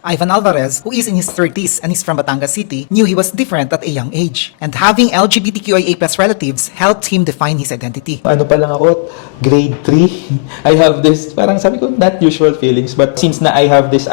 Ivan Alvarez, who is in his 30s and is from Batangas City, knew he was different at a young age. And having LGBTQIA+ relatives helped him define his identity. Ano pa lang ako, grade 3, I have this, parang sabi ko, not usual feelings. But since na I have this,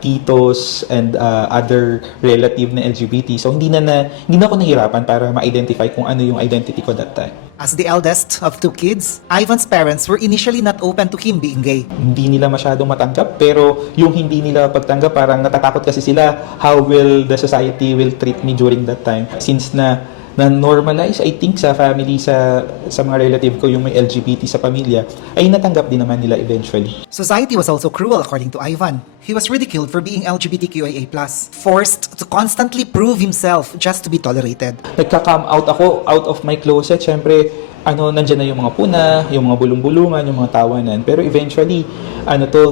titos and other relative na LGBT, so hindi na ako nahirapan para ma-identify kung ano yung identity ko that time. As the eldest of 2 kids, Ivan's parents were initially not open to him being gay. Hindi nila masyadong matanggap, pero yung hindi nila pagtanggap, parang natatakot kasi sila, how will the society will treat me during that time. Since na normalize, I think, sa family, sa mga relative ko, yung may LGBT sa pamilya, ay natanggap din naman nila eventually. Society was also cruel according to Ivan. He was ridiculed for being LGBTQIA+, forced to constantly prove himself just to be tolerated. Nagka-come out ako, out of my closet, syempre, nandyan na yung mga puna, yung mga bulong-bulungan, yung mga tawanan. Pero eventually,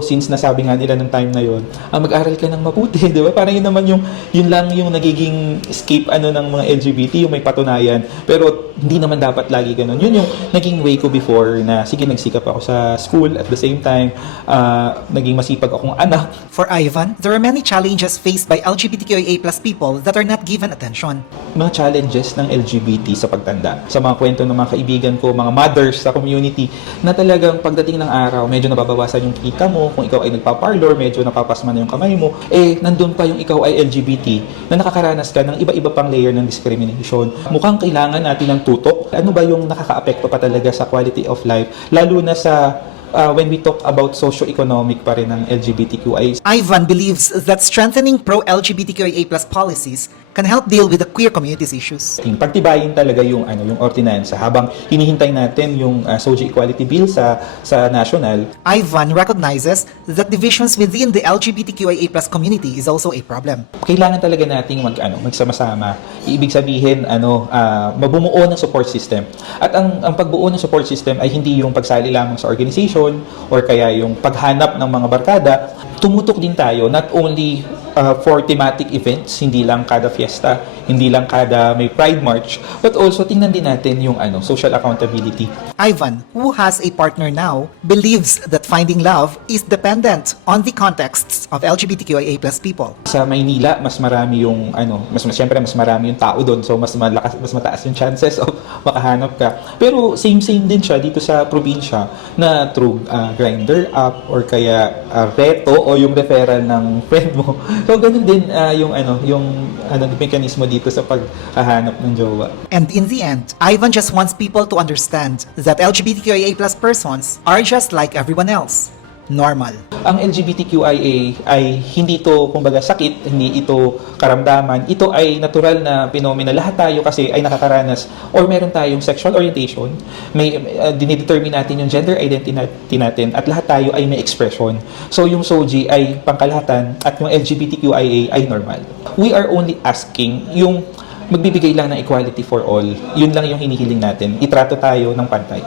since nasabi nga nila nung time na yon, mag-aral ka ng mabuti, di ba? Parang yun lang yung nagiging escape ng mga LGBT, yung may patunayan. Pero hindi naman dapat lagi ganun. Yun yung naging way ko before na, sige, nagsikap ako sa school at the same time, naging masipag akong anak. For Ivan, there are many challenges faced by LGBTQIA+ people that are not given attention. Mga challenges ng LGBT sa pagtanda. Sa mga kwento ng mga kaibigan ko, mga mothers sa community, na talagang pagdating ng araw, medyo nababawasan yung kita mo, kung ikaw ay nagpa-parlor, medyo napapasma na yung kamay mo, nandun pa yung ikaw ay LGBT, na nakakaranas ka ng iba-iba pang layer ng discrimination. Mukhang kailangan natin ng tutok. Ano ba yung nakaka-apekto pa talaga sa quality of life, lalo na sa when we talk about socio-economic pa rin ng LGBTQI. Ivan believes that strengthening pro-LGBTQIA+ policies can help deal with the queer community's issues. Pagtibayin talaga yung ordinansa habang hinihintay natin yung socio-equality bill sa national. Ivan recognizes that divisions within the LGBTQIA+ community is also a problem. Kailangan talaga nating magsama-sama. Ibig sabihin, mabumuo ng support system. At ang pagbuo ng support system ay hindi yung pagsali lamang sa organization or kaya yung paghanap ng mga barkada. Tumutok din tayo not only for thematic events, hindi lang kada fiesta, hindi lang kada may Pride March, but also tingnan din natin yung social accountability. Ivan, who has a partner now, believes that finding love is dependent on the contexts of LGBTQIA+ people. Sa Maynila, mas marami yung siyempre mas marami yung tao doon, so mas mataas yung chances of makahanap ka. Pero same din siya dito sa probinsya na through Grindr app or kaya Reto o yung referral ng friend mo. So ganun din yung mekanismo dito sa paghahanap ng jowa. And in the end, Ivan just wants people to understand that LGBTQIA+ persons are just like everyone else. Normal. Ang LGBTQIA ay hindi ito kumbaga sakit, hindi ito karamdaman. Ito ay natural na phenomena. Lahat tayo kasi ay nakakaranas or meron tayong sexual orientation, may dinidetermine natin yung gender identity natin at lahat tayo ay may expression. So yung SOGI ay pangkalahatan at yung LGBTQIA ay normal. We are only asking yung magbibigay lang ng equality for all. Yun lang yung hinihiling natin. Itrato tayo ng pantay.